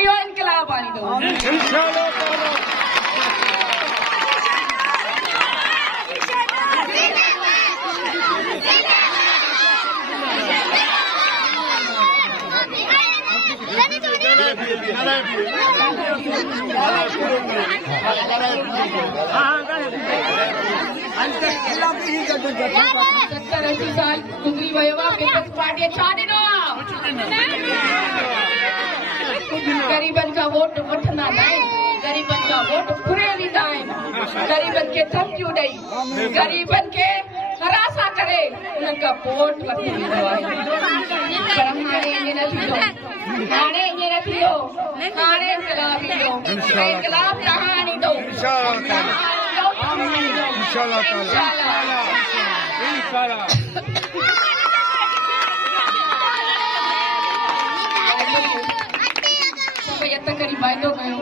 इहो इनकलाब आणींदो इंशाअल्लाह ताला साल गुज़री वियो आहे पीपल्स पार्टीअ छा ॾिनो आहे ग़रीबनि खां वोट वठंदा आहिनि ग़रीबनि खां वोट फुरे ॾींदा आहिनि ग़रीबनि खे धमकियूं ॾेई ग़रीबनि खे हरासा करे उन्हनि खां वोट वठी ईंदो आहे पर हाणे ईअं न थींदो हाणे ईअं न थींदो हाणे इनकलाब ईंदो इनकलाब तव्हां आणींदो इंशाअल्लाह सभई हथ करी वाइदो कयो